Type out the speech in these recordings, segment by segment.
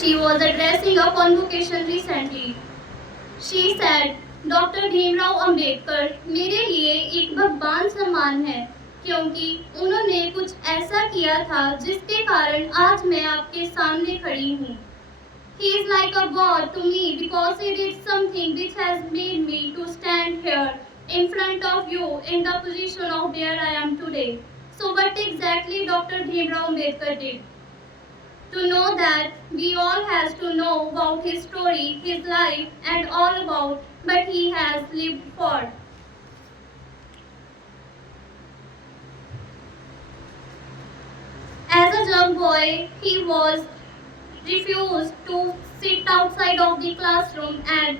she was addressing a convocation recently. She said, doctor Bhimrao Ambedkar मेरे लिए एक भगवान समान है क्योंकि उन्होंने कुछ ऐसा किया था जिसके कारण आज मैं आपके सामने खड़ी हूँ. He is like a god to me because he did something which has made me to stand here in front of you in the position of where I am today. So what exactly Dr. Bhimrao Ambedkar did? To know that, we all has to know about his story, his life and all about what he has lived for. As a young boy, he was refused to sit outside of the classroom, and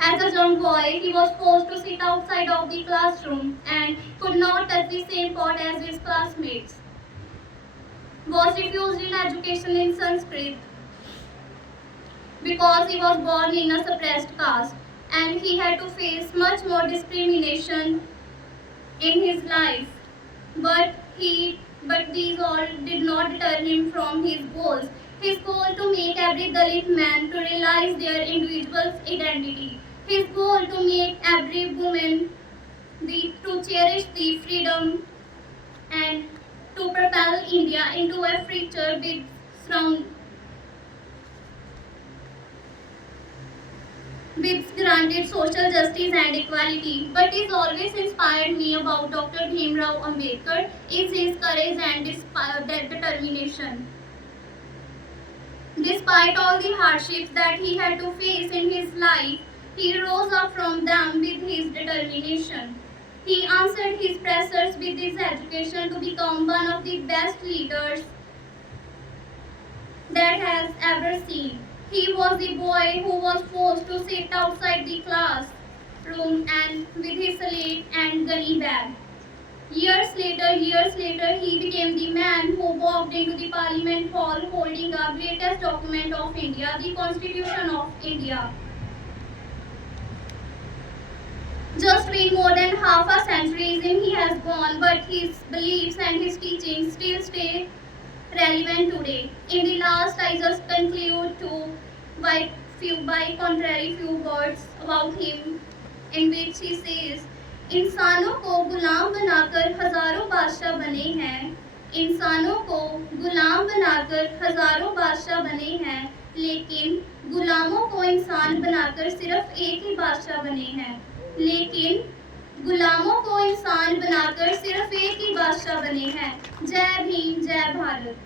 as a young boy, he was forced to sit outside of the classroom and could not touch the same pot as his classmates. Was refused in education in Sanskrit because he was born in a suppressed caste and he had to face much more discrimination in his life. But these all did not deter him from his goals. His goal to make every Dalit man to realize their individual's identity. His goal to make every woman to cherish the freedom and to propel India into a future with granted social justice and equality. But it always inspired me about Dr. Bhimrao Ambedkar is his courage and determination. Despite all the hardships that he had to face in his life, he rose up from them with his determination. He answered his pressures with his education to become one of the best leaders that has ever seen. He was the boy who was forced to sit outside the classroom and with his slate and gunny bag. Years later, he became the man who walked into the Parliament Hall holding the greatest document of India, the Constitution of India. Just been more than half a century since he has gone, but his beliefs and his teachings still stay relevant today. In the last, I just conclude to by contrary few words about him, in which he says, इंसानों को गुलाम बनाकर हजारों बादशाह बने हैं. इंसानों को गुलाम बनाकर हजारों बादशाह बने हैं, लेकिन गुलामों को इंसान बनाकर सिर्फ एक ही बादशाह बने हैं. लेकिन गुलामों को इंसान बनाकर सिर्फ एक ही बादशाह बने हैं. जय भीम, जय भारत.